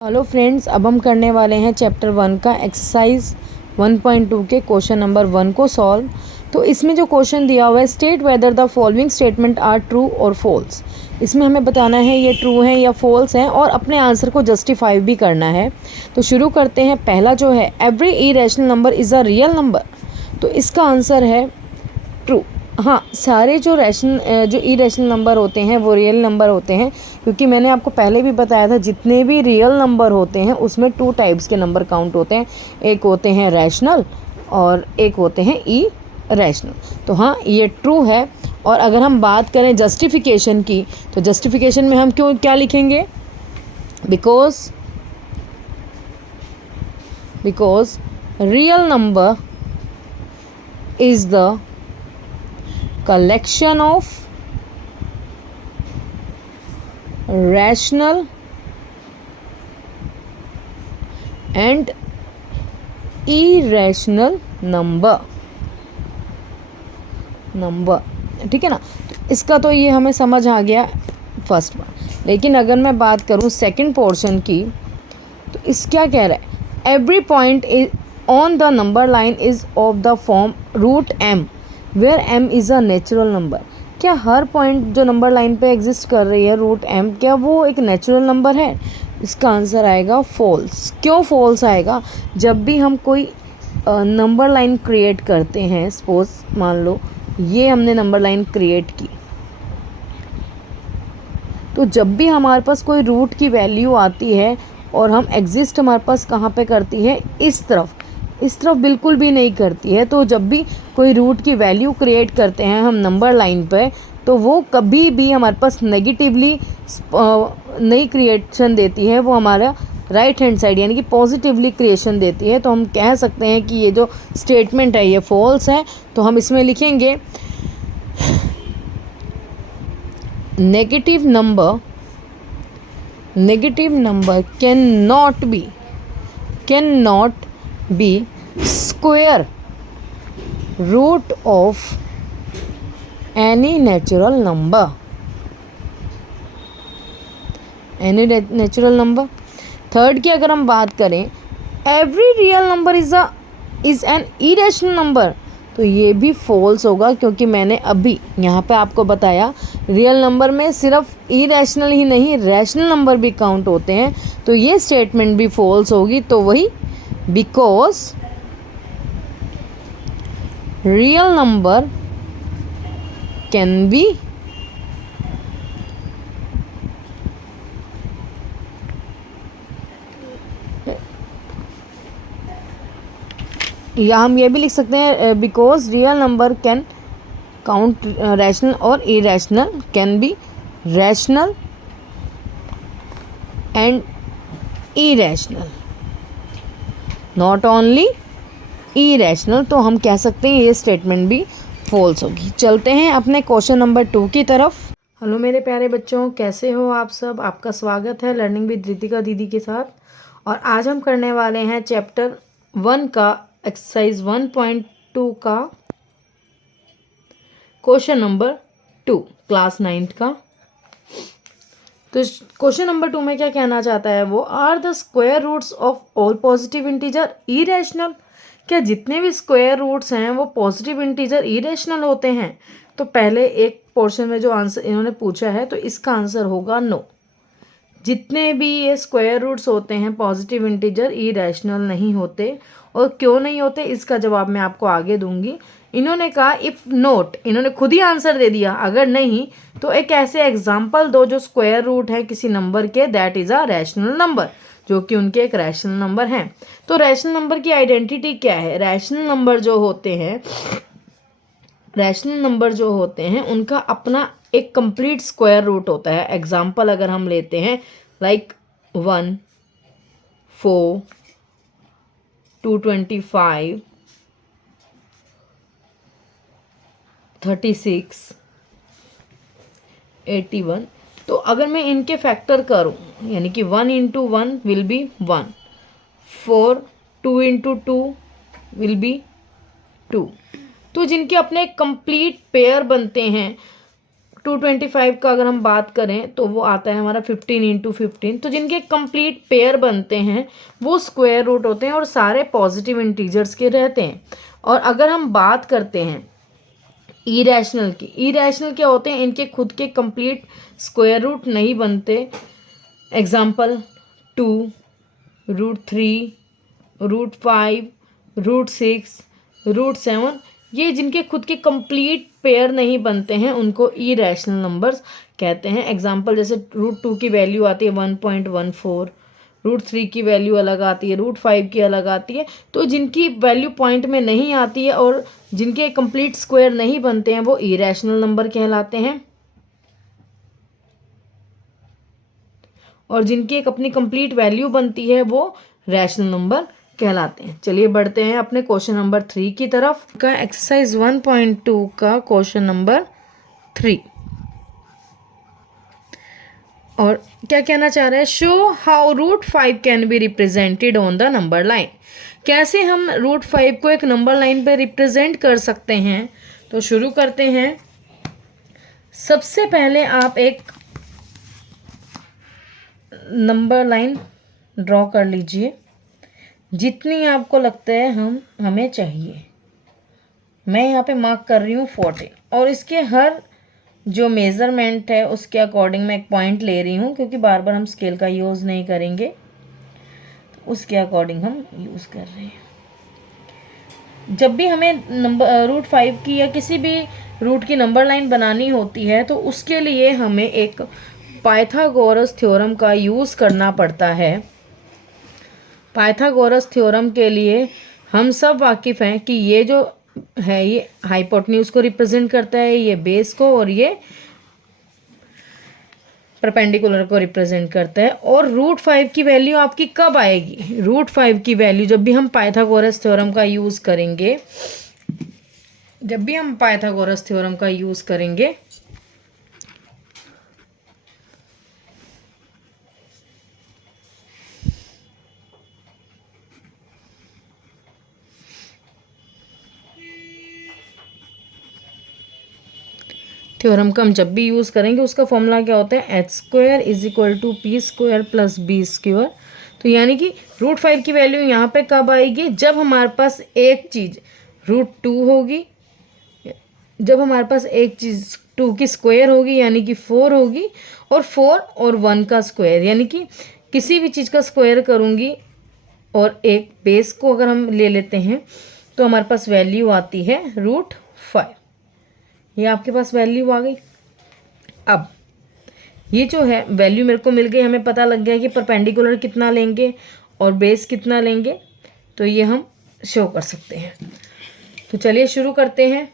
Hello friends, अब हम करने वाले हैं चैप्टर 1 का एक्सरसाइज 1.2 के क्वेश्चन नंबर 1 को सॉल्व। तो इसमें जो क्वेश्चन दिया हुआ है, state whether the following statement are true और फॉल्स। इसमें हमें बताना है ये ट्रू है या फॉल्स है और अपने आंसर को जस्टिफाई भी करना है। तो शुरू करते हैं। पहला जो है, every irrational number is a real number. तो इसका आंसर है ट्रू। हाँ, सारे जो इरेशनल नंबर होते हैं वो रियल नंबर होते हैं, क्योंकि मैंने आपको पहले भी बताया था जितने भी रियल नंबर होते हैं उसमें 2 टाइप्स के नंबर काउंट होते हैं। एक होते हैं रैशनल और एक होते हैं ई रैशनल। तो हाँ, ये ट्रू है। और अगर हम बात करें जस्टिफिकेशन की, तो जस्टिफिकेशन में हम क्या लिखेंगे? Because real number is the collection of rational and irrational number। ठीक है ना? तो इसका तो ये हमें समझ आ गया फर्स्ट बार। लेकिन अगर मैं बात करूँ सेकंड पोर्शन की, तो इस क्या कह रहा है? Every point is on the number line is of the form root m where m is a natural number. क्या हर पॉइंट जो नंबर लाइन पे एग्जिस्ट कर रही है रूट एम, क्या वो एक नेचुरल नंबर है? इसका आंसर आएगा फॉल्स। क्यों फॉल्स आएगा? जब भी हम कोई नंबर लाइन क्रिएट करते हैं, सपोज मान लो ये हमने नंबर लाइन क्रिएट की, तो जब भी हमारे पास कोई रूट की वैल्यू आती है और हम एग्जिस्ट हमारे पास कहाँ पे करती है? इस तरफ बिल्कुल भी नहीं करती है। तो जब भी कोई रूट की वैल्यू क्रिएट करते हैं हम नंबर लाइन पे, तो वो कभी भी हमारे पास नेगेटिवली नहीं क्रिएशन देती है, वो हमारा राइट हैंड साइड यानी कि पॉजिटिवली क्रिएशन देती है। तो हम कह सकते हैं कि ये जो स्टेटमेंट है ये फॉल्स है। तो हम इसमें लिखेंगे negative number can not be square root of any natural number. Third की अगर हम बात करें, every real number is an irrational number. तो ये भी फॉल्स होगा, क्योंकि मैंने अभी यहाँ पे आपको बताया रियल नंबर में सिर्फ इरेशनल ही नहीं रैशनल नंबर भी काउंट होते हैं। तो ये स्टेटमेंट भी फॉल्स होगी। तो वही, because real number can be या हम ये भी लिख सकते हैं because real number can count rational और irrational, can be rational and irrational, not only irrational. तो हम कह सकते हैं ये स्टेटमेंट भी फॉल्स होगी। चलते हैं अपने क्वेश्चन नंबर 2 की तरफ। हेलो मेरे प्यारे बच्चों, कैसे हो आप सब? आपका स्वागत है लर्निंग विद रितिका दीदी के साथ। और आज हम करने वाले हैं चैप्टर 1 का एक्सरसाइज 1.2 का क्वेश्चन नंबर 2, क्लास 9th का। तो क्वेश्चन नंबर 2 में क्या कहना चाहता है वो? Are the square roots of all positive integer irrational. क्या जितने भी स्क्वायर रूट्स हैं वो पॉजिटिव इंटीजर इरेशनल होते हैं? तो पहले एक पोर्शन में जो आंसर इन्होंने पूछा है, तो इसका आंसर होगा नो। जितने भी ये स्क्वायर रूट्स होते हैं पॉजिटिव इंटीजर इरेशनल नहीं होते। और क्यों नहीं होते इसका जवाब मैं आपको आगे दूंगी। इन्होंने कहा इफ़ नोट, इन्होंने खुद ही आंसर दे दिया, अगर नहीं तो एक ऐसे एग्जाम्पल दो जो स्क्वायर रूट है किसी नंबर के, that is a rational number, जो कि उनके एक रैशनल नंबर हैं। तो रैशनल नंबर की आइडेंटिटी क्या है? रैशनल नंबर जो होते हैं उनका अपना एक कंप्लीट स्क्वायर रूट होता है। एग्जाम्पल अगर हम लेते हैं, लाइक 1, 4, 225, 36, 81। तो अगर मैं इनके फैक्टर करूं, यानी कि 1 into 1 will be 1, 4, 2 into 2 will be 2। तो जिनके अपने कंप्लीट पेयर बनते हैं 225 का अगर हम बात करें तो वो आता है हमारा 15 इंटू 15। तो जिनके कंप्लीट पेयर बनते हैं वो स्क्वायर रूट होते हैं और सारे पॉजिटिव इंटीजर्स के रहते हैं। और अगर हम बात करते हैं इरेशनल की, इरेशनल क्या होते हैं, इनके खुद के कंप्लीट स्क्वायर रूट नहीं बनते। एग्जाम्पल 2, √3, √5, √6, √7, ये जिनके खुद के कंप्लीट पेयर नहीं बनते हैं उनको इरेशनल नंबर्स कहते हैं। एग्जाम्पल जैसे √2 की वैल्यू आती है 1.14, √3 की वैल्यू अलग आती है, √5 की अलग आती है। तो जिनकी वैल्यू पॉइंट में नहीं आती है और जिनके कंप्लीट स्क्वायर नहीं बनते हैं वो इरेशनल नंबर कहलाते हैं। और जिनकी एक अपनी कंप्लीट वैल्यू बनती है वो रैशनल नंबर कहलाते हैं। चलिए बढ़ते हैं अपने क्वेश्चन नंबर 3 की तरफ का। एक्सरसाइज 1.2 का क्वेश्चन नंबर 3 और क्या कहना चाह रहा है, show how √5 can be represented on the number line. कैसे हम √5 को एक नंबर लाइन पर रिप्रेजेंट कर सकते हैं। तो शुरू करते हैं। सबसे पहले आप एक नंबर लाइन ड्रॉ कर लीजिए जितनी आपको लगता है हमें चाहिए। मैं यहाँ पे मार्क कर रही हूँ 14 और इसके हर जो मेज़रमेंट है उसके अकॉर्डिंग मैं एक पॉइंट ले रही हूँ क्योंकि बार बार हम स्केल का यूज़ नहीं करेंगे, तो उसके अकॉर्डिंग हम यूज़ कर रहे हैं। जब भी हमें नंबर √5 की या किसी भी रूट की नंबर लाइन बनानी होती है तो उसके लिए हमें एक पाइथागोरस थ्योरम का यूज़ करना पड़ता है। पाइथागोरस थ्योरम के लिए हम सब वाकिफ़ हैं कि ये जो है ये हाइपोटेन्यूज को रिप्रेजेंट करता है, ये बेस को, और ये परपेंडिकुलर को रिप्रेजेंट करता है। और √5 की वैल्यू आपकी कब आएगी, √5 की वैल्यू जब भी हम पाइथागोरस थ्योरम का यूज़ करेंगे, जब भी हम पाइथागोरस थ्योरम का यूज़ करेंगे थ्योरम का हम जब भी यूज़ करेंगे उसका फॉर्मूला क्या होता है, h² = p² + b²। तो यानी कि √5 की वैल्यू यहाँ पे कब आएगी, जब हमारे पास एक चीज़ √2 होगी, जब हमारे पास एक चीज़ 2 की स्क्वायर होगी यानी कि 4 होगी, और 4 और 1 का स्क्वायर यानी कि किसी भी चीज़ का स्क्वायर करूँगी और एक बेस को अगर हम ले लेते हैं तो हमारे पास वैल्यू आती है √5। ये आपके पास वैल्यू आ गई। अब ये जो है वैल्यू मेरे को मिल गई, हमें पता लग गया कि परपेंडिकुलर कितना लेंगे और बेस कितना लेंगे, तो ये हम शो कर सकते हैं। तो चलिए शुरू करते हैं।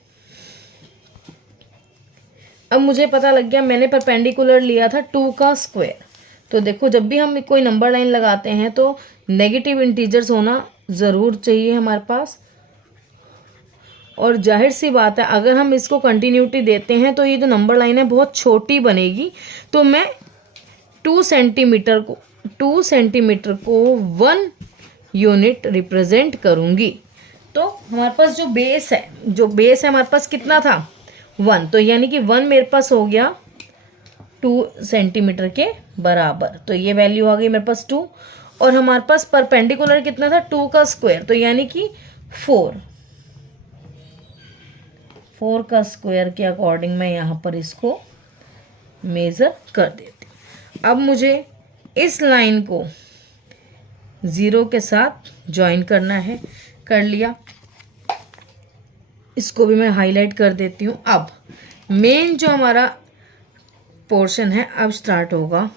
अब मुझे पता लग गया, मैंने परपेंडिकुलर लिया था 2 का स्क्वायर। तो देखो जब भी हम कोई नंबर लाइन लगाते हैं तो नेगेटिव इंटीजर्स होना ज़रूर चाहिए हमारे पास, और जाहिर सी बात है अगर हम इसको कंटिन्यूटी देते हैं तो ये जो नंबर लाइन है बहुत छोटी बनेगी। तो मैं 2 सेंटीमीटर को 1 यूनिट रिप्रेजेंट करूँगी। तो हमारे पास जो बेस है हमारे पास कितना था, 1। तो यानी कि 1 मेरे पास हो गया 2 सेंटीमीटर के बराबर। तो ये वैल्यू आ गई मेरे पास 2। और हमारे पास परपेंडिकुलर कितना था, 2 का स्क्वायर, तो यानी कि 4 का स्क्वायर के अकॉर्डिंग मैं यहाँ पर इसको मेज़र कर देती हूँ। अब मुझे इस लाइन को 0 के साथ ज्वाइन करना है, कर लिया। इसको भी मैं हाईलाइट कर देती हूँ। अब मेन जो हमारा पोर्शन है अब स्टार्ट होगा।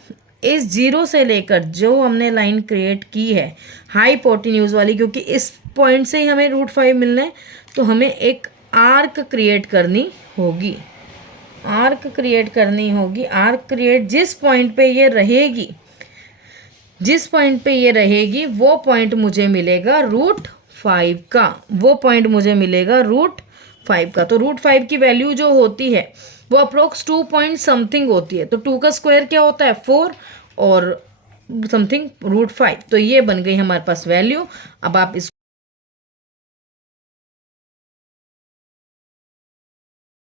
इस 0 से लेकर जो हमने लाइन क्रिएट की है हाइपोटेन्यूज वाली, क्योंकि इस पॉइंट से ही हमें √5 मिलना है, तो हमें एक आर्क क्रिएट करनी होगी। आर्क क्रिएट जिस पॉइंट पे ये रहेगी वो पॉइंट मुझे मिलेगा √5 का, तो √5 की वैल्यू जो होती है वो अप्रोक्स 2 पॉइंट समथिंग होती है। तो 2 का स्क्वायर क्या होता है, 4 और समथिंग √5। तो ये बन गई हमारे पास वैल्यू। अब आप इस